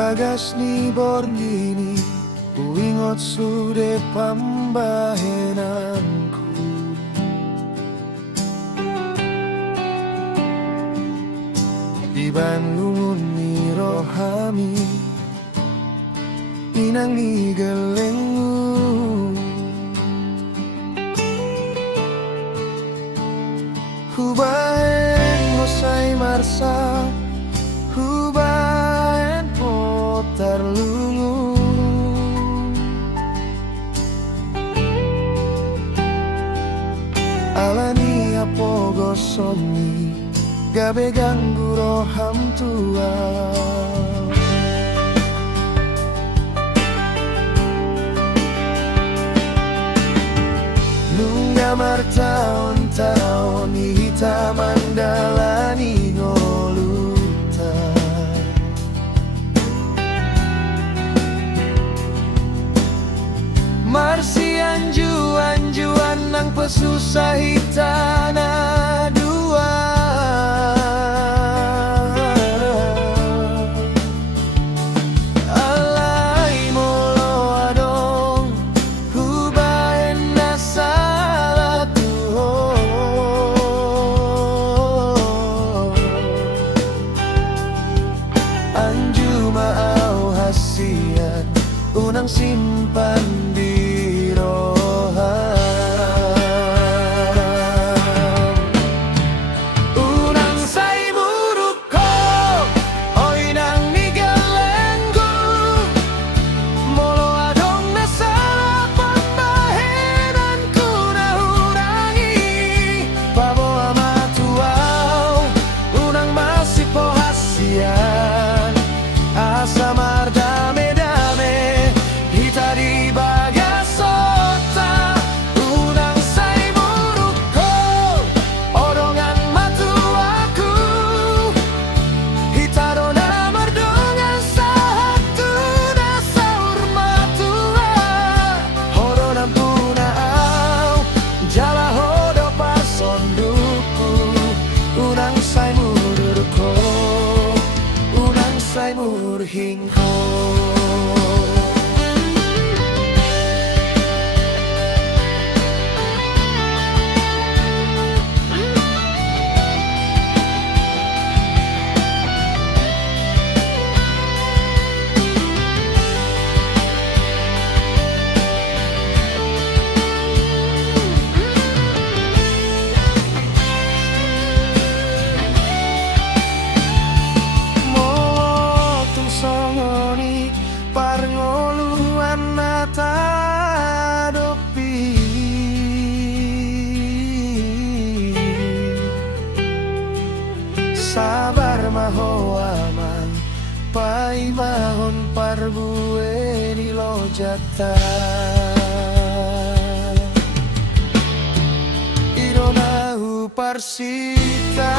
Bagas ni borgini uingot sude pambahenanku. Di Bandung ni rohami inang ni gelengu. Hubaen hosai marsa, hubaen potar lungu. Alani apo gosomi, gabe ganggu roham tua. Nunggamar tahun-tahun hita mandalani ngoluta. Marsi anjuan nang pesusah hitana dua. Alai molo adong hubaen nasala tuho. Anju maau hasiat unang simpan di roham. Unang say buruk ko oy nang nigelengku. Molo adong nasa pambahenanku nahurangi. Pabo amatuau unang masih pohasian. Asa mardame-dame hita di bagasota. Unang say buruk ko odongan matuaku. Hita dona merdongan satu nasa urmatua. Hodonan punau jala hodo pasonduku. Unang say murko, unang say murhingko. Parngoluan nata dopi. Sabar maho aman pai mahon parbue di lojata. Ironahu parsita.